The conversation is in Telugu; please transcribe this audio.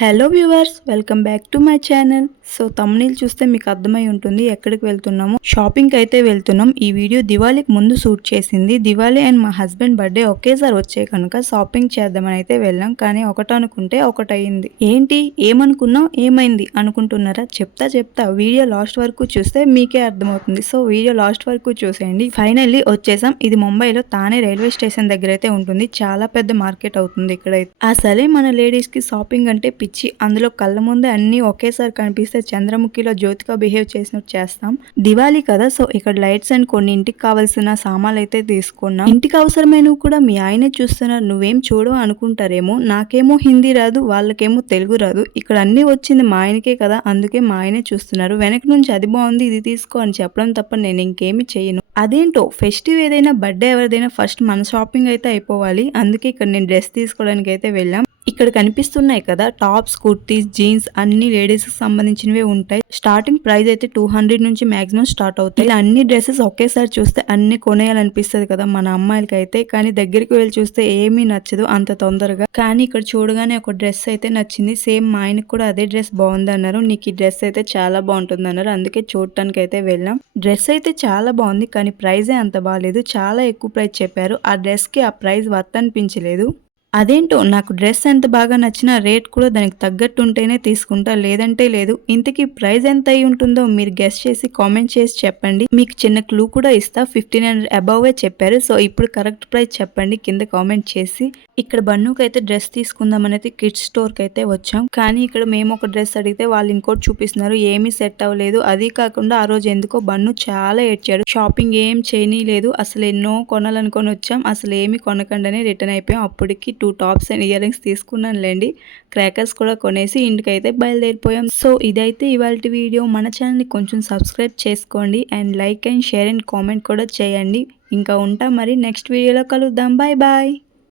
Hello viewers, welcome back to my channel. So thumbnail చూస్తే మీకు అర్థమై ఉంటుంది ఎక్కడికి వెళ్తున్నాము. షాపింగ్కి అయితే వెళ్తున్నాం. ఈ వీడియో దివాళీకి ముందు షూట్ చేసింది. దివాళీ అండ్ మా హస్బెండ్ బర్త్డే ఒకేసారి వచ్చాయి కనుక షాపింగ్ చేద్దామని అయితే వెళ్ళాం. కానీ ఒకటి అనుకుంటే ఒకటి అయింది. ఏంటి ఏమనుకున్నాం ఏమైంది అనుకుంటున్నారా? చెప్తా వీడియో లాస్ట్ వరకు చూస్తే మీకే అర్థమవుతుంది. సో వీడియో లాస్ట్ వరకు చూసేయండి. ఫైనల్లీ వచ్చేసాం. ఇది ముంబైలో తానే రైల్వే స్టేషన్ దగ్గర అయితే ఉంటుంది. చాలా పెద్ద మార్కెట్ అవుతుంది ఇక్కడ. అసలే మన లేడీస్ కి షాపింగ్ అంటే పిచ్చి. అందులో కళ్ళ ముందే అన్ని ఒకేసారి కనిపిస్తే చంద్రముఖిలో జ్యోతిగా బిహేవ్ చేసినట్టు చేస్తాం. దివాళీ కదా, సో ఇక్కడ లైట్స్ అండ్ కొన్ని ఇంటికి కావాల్సిన సామాన్లు అయితే తీసుకున్నాం. ఇంటికి అవసరమైనవి కూడా మీ ఆయనే చూస్తున్నారు. నువ్వేం చూడవు అనుకుంటారేమో. నాకేమో హిందీ రాదు, వాళ్ళకేమో తెలుగు రాదు. ఇక్కడ అన్ని వచ్చింది మా ఆయనకే కదా, అందుకే మా ఆయనే చూస్తున్నారు. వెనక నుంచి అది బాగుంది ఇది తీసుకో అని చెప్పడం తప్ప నేను ఇంకేమి చేయను. అదేంటో ఫెస్టివ్ ఏదైనా బర్త్డే ఎవరిదైనా ఫస్ట్ మన షాపింగ్ అయితే అయిపోవాలి. అందుకే ఇక్కడ నేను డ్రెస్ తీసుకోవడానికి అయితే వెళ్ళాం. ఇక్కడ కనిపిస్తున్నాయి కదా టాప్స్, కుర్తీస్, జీన్స్ అన్ని లేడీస్ కి సంబంధించినవే ఉంటాయి. స్టార్టింగ్ ప్రైస్ అయితే 200 నుంచి మాక్సిమం స్టార్ట్ అవుతాయి. ఇలా అన్ని డ్రెస్సెస్ ఒకేసారి చూస్తే అన్ని కొనేయాలనిపిస్తుంది కదా మన అమ్మాయిలకి అయితే. కానీ దగ్గరికి వెళ్ళి చూస్తే ఏమీ నచ్చదు అంత తొందరగా. కానీ ఇక్కడ చూడగానే ఒక డ్రెస్ అయితే నచ్చింది. సేమ్ మా ఆయనకు కూడా అదే డ్రెస్ బాగుంది అన్నారు. నీకు ఈ డ్రెస్ అయితే చాలా బాగుంటుంది అన్నారు. అందుకే చూడటానికి అయితే వెళ్ళాం. డ్రెస్ అయితే చాలా బాగుంది కానీ ప్రైజే అంత బాగాలేదు. చాలా ఎక్కువ ప్రైస్ చెప్పారు. ఆ డ్రెస్ కి ఆ ప్రైస్ వర్త్ అనిపించలేదు. అదేంటో నాకు డ్రెస్ ఎంత బాగా నచ్చినా రేట్ కూడా దానికి తగ్గట్టు ఉంటేనే తీసుకుంటా, లేదంటే లేదు. ఇంతకీ ప్రైస్ ఎంత అయి ఉంటుందో మీరు గెస్ చేసి కామెంట్ చేసి చెప్పండి. మీకు చిన్న క్లూ కూడా ఇస్తా. 1500 అబౌవే చెప్పారు. సో ఇప్పుడు కరెక్ట్ ప్రైస్ చెప్పండి కింద కామెంట్ చేసి. ఇక్కడ బన్నుకి అయితే డ్రెస్ తీసుకుందామనేది కిడ్స్ స్టోర్కి అయితే వచ్చాం. కానీ ఇక్కడ మేము ఒక డ్రెస్ అడిగితే వాళ్ళు ఇంకోటి చూపిస్తున్నారు. ఏమీ సెట్ అవ్వలేదు. అది కాకుండా ఆ రోజు ఎందుకో బన్ను చాలా ఏడ్చాడు. షాపింగ్ ఏం చేయనీలేదు. అసలు ఎన్నో కొనాలనుకొని వచ్చాం, అసలు ఏమి కొనకుండానే రిటర్న్ అయిపోయాం. అప్పటికి 2 టాప్స్ అండ్ ఇయర్ రింగ్స్ తీసుకున్నానులేండి. క్రాకర్స్ కూడా కొనేసి ఇంటికైతే బయలుదేరిపోయాం. సో ఇదైతే ఇవాల్టి వీడియో. మన ఛానల్ని కొంచెం సబ్స్క్రైబ్ చేసుకోండి and like and share and comment కూడా చేయండి. ఇంకా ఉంటా మరి, నెక్స్ట్ వీడియోలో కలుద్దాం. Bye bye.